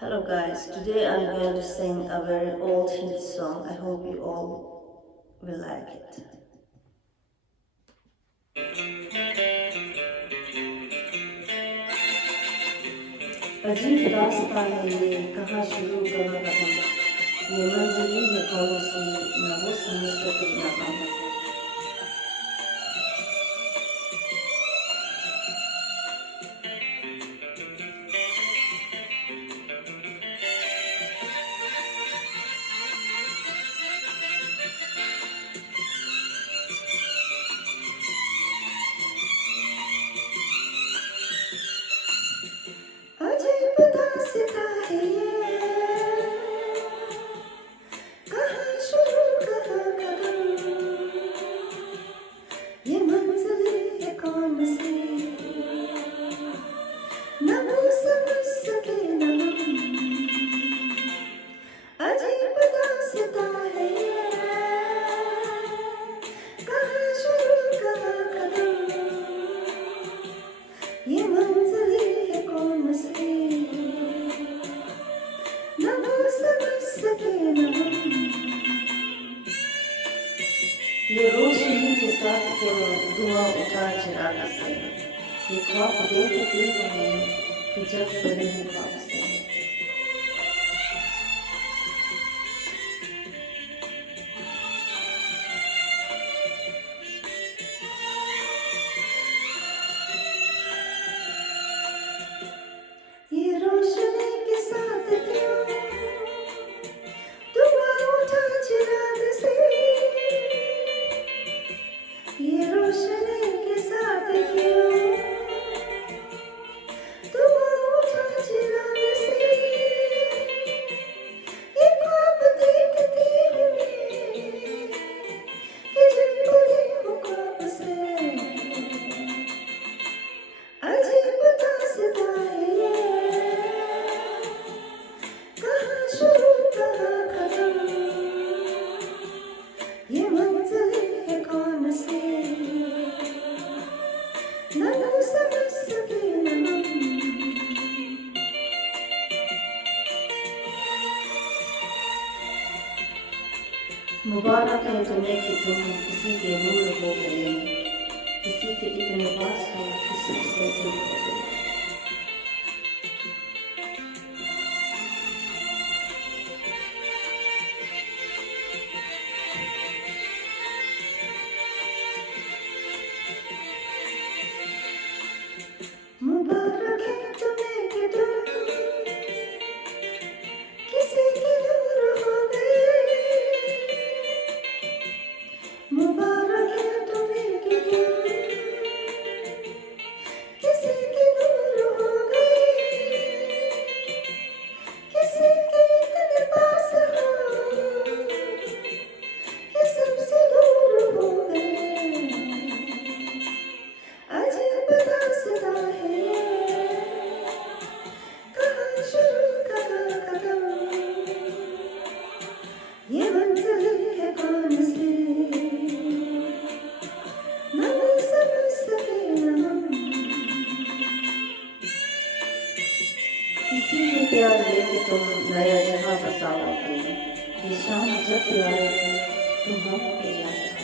Hello guys, today I'm going to sing a very old Hindi song. I hope you all will like it. अजीब दास्तां है ये, कहाँ शुरू कहाँ खत्म, ये मंजिल है कौन सी, न वो समझ सके न हम। अजीब दास्तां है ये, कहाँ शुरू कहाँ खत्म, ये मंजिल है कौन सी, न वो समझ सके न हम। अजीब दास्तां है ये, कहाँ शुरू कहाँ खत्म, ये मंजिल है कौन सी, न वो समझ सके न हम। ये रोशनी के साथ क्यों धुआं उठा चिराग से, ये ख्वाब देखती हूँ कि जब बड़े ख्वाब से। ये रोशनी के साथ क्यों धुआं उठा चिराग से, ये रोशनी के साथ क्यों धुआं उठा चिराग से, ये ख्वाब देखती हूँ कि जब बड़ी हूँ ख्वाब से। अजीब दास्तां है ये, कहाँ शुरू कहाँ खत्म, ये मंजिल है कौन सी, न वो समझ सके न हम। मुबारक है तुम्हें कि तुम किसी के नूर हो गए, किसी के इतने पास हो किसी से दूर हो गए। मुबारक है तुम्हें कि तुम किसी के नूर हो गए, मुबारक है तुम्हें कि तुम किसी के नूर हो गए, किसी के इतने पास हो कि सबसे दूर हो गए। अजीब दास्तां है ये, कहाँ शुरू कहाँ खत्म, ये मंजिल है कौन सी, न वो समझ सके न हम। किसी के प्यार लेके तुम नया जहां बसाओगे, ये शाम जब भी आएगी तुम हमको याद